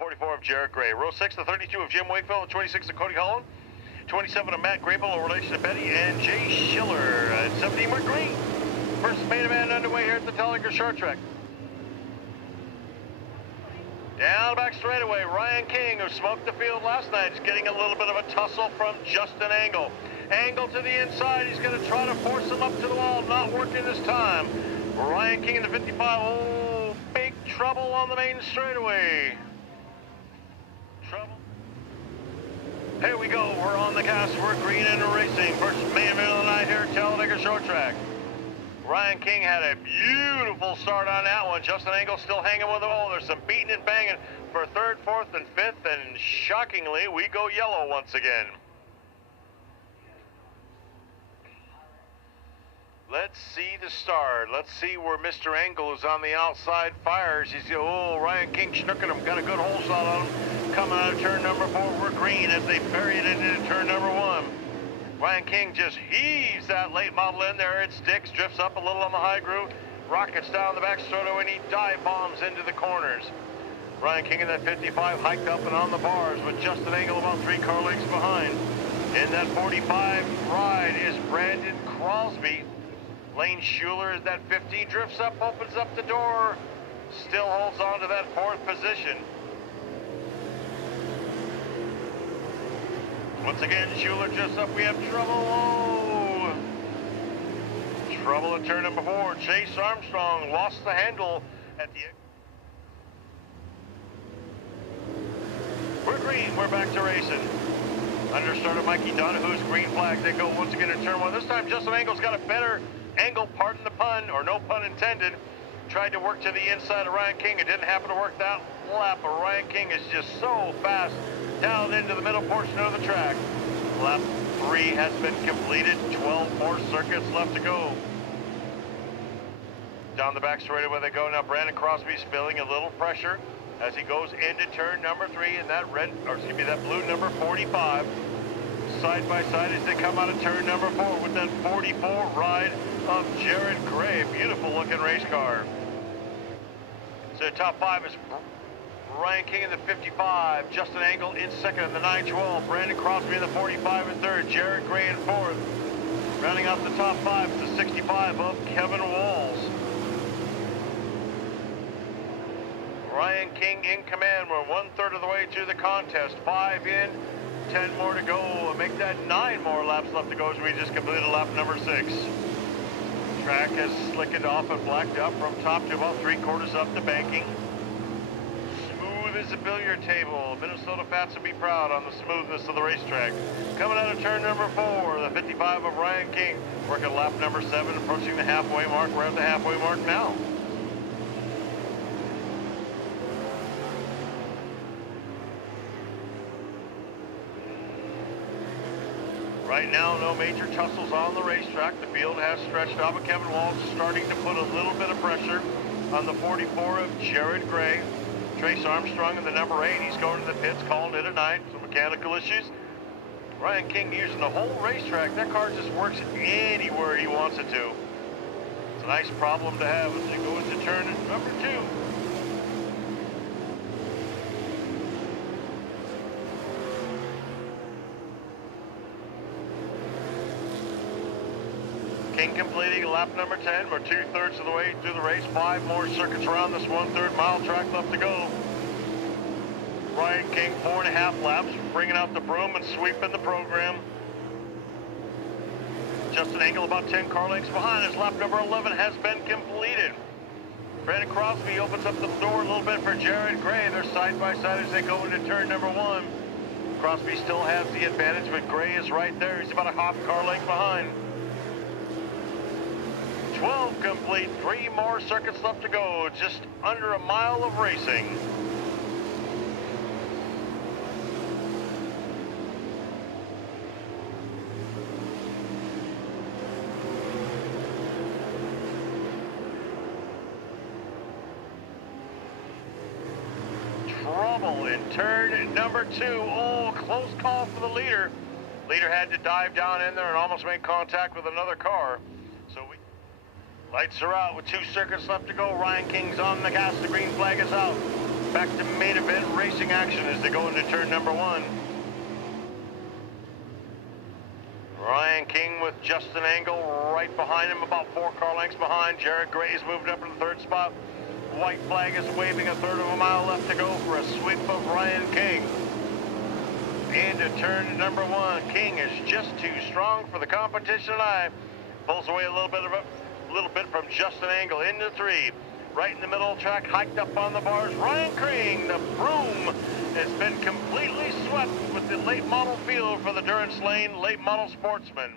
44 of Jared Gray. Row 6, the 32 of Jim Wakefield, the 26 of Cody Holland, 27 of Matt Grable, a relation to Betty, and Jay Schiller. 17 Mark Green. First main event underway here at the Tellinger Short Track. Down the back straightaway, Ryan King, who smoked the field last night, is getting a little bit of a tussle from Justin Angle. Angle to the inside, he's going to try to force him up to the wall, not working this time. Ryan King in the 55, oh, big trouble on the main straightaway. Trouble. Here we go, we're on the gas, we're green and racing. First main event of the night here at Talladega Short Track. Ryan King had a beautiful start on that one. Justin Angle still hanging with the ball. There's some beating and banging for third, fourth, and fifth, and shockingly, we go yellow once again. Let's see the start. Let's see where Mr. Angle is on the outside fires. He's, oh, Ryan King schnooking him. Got a good hole shot on him. Coming out of turn number 4, we're green as they bury it into turn number 1. Ryan King just heaves that late model in there. It sticks, drifts up a little on the high groove, rockets down the back straightaway, and he dive bombs into the corners. Ryan King in that 55 hiked up and on the bars with Justin Angle about 3 car lengths behind. In that 45 ride is Brandon Crosby. Layne Schuler is that 15, drifts up, opens up the door, still holds on to that 4th position. Once again, Schuler just up, we have trouble, oh! Trouble at turn number 4. Chase Armstrong lost the handle at the end. We're green, we're back to racing. Understarter Mikey Donahue's green flag. They go once again in turn 1. This time Justin Angle's got a better angle, pardon the pun, or no pun intended. Tried to work to the inside of Ryan King. It didn't happen to work that lap, but Ryan King is just so fast down into the middle portion of the track. Lap 3 has been completed. 12 more circuits left to go. Down the back straightaway they go now. Brandon Crosby's feeling a little pressure as he goes into turn number 3 in that that blue number 45. Side by side as they come out of turn number 4 with that 44 ride of Jared Gray. Beautiful looking race car. So the top 5 is Ryan King in the 55, Justin Angle in 2nd in the 912, Brandon Crosby in the 45 in 3rd, Jared Gray in 4th. Rounding out the top 5 is the 65 of Kevin Walls. Ryan King in command. We're 1/3 of the way through the contest. 5 in, 10 more to go. Make that 9 more laps left to go as we just completed lap number 6. Track has slickened off and blacked up from top to about 3/4 up the banking. Smooth as a billiard table. Minnesota Fats will be proud on the smoothness of the racetrack. Coming out of turn number 4, the 55 of Ryan King. Working lap number 7, approaching the halfway mark. We're at the halfway mark now. Right now, no major tussles on the racetrack. The field has stretched out, but Kevin Walsh is starting to put a little bit of pressure on the 44 of Jared Gray. Trace Armstrong in the number 8. He's going to the pits, calling it a night. Some mechanical issues. Ryan King using the whole racetrack. That car just works anywhere he wants it to. It's a nice problem to have as you go into turn number 2. King completing lap number 10. We're 2/3 of the way through the race. 5 more circuits around this 1/3 mile track left to go. Ryan King 4.5 laps, bringing out the broom and sweeping the program. Justin Angle about 10 car lengths behind as lap number 11 has been completed. Brandon Crosby opens up the door a little bit for Jared Gray. They're side by side as they go into turn number 1. Crosby still has the advantage, but Gray is right there. He's about a half car length behind. 12 complete, 3 more circuits left to go, just under a mile of racing. Trouble in turn number 2. Oh, close call for the leader. Leader had to dive down in there and almost make contact with another car. So lights are out with 2 circuits left to go. Ryan King's on the gas. The green flag is out. Back to main event racing exciting action as they go into turn number 1. Ryan King with Justin Angle right behind him, about 4 car lengths behind. Jared Gray's moved up in the 3rd spot. White flag is waving, a 1/3 of a mile left to go for a sweep of Ryan King. Into turn number 1. King is just too strong for the competition tonight. Pulls away a little bit from Justin Angle into 3. Right in the middle of the track, hiked up on the bars. Ryan King, the broom, has been completely swept with the late model field for the Durrence Layne late model Sportsman.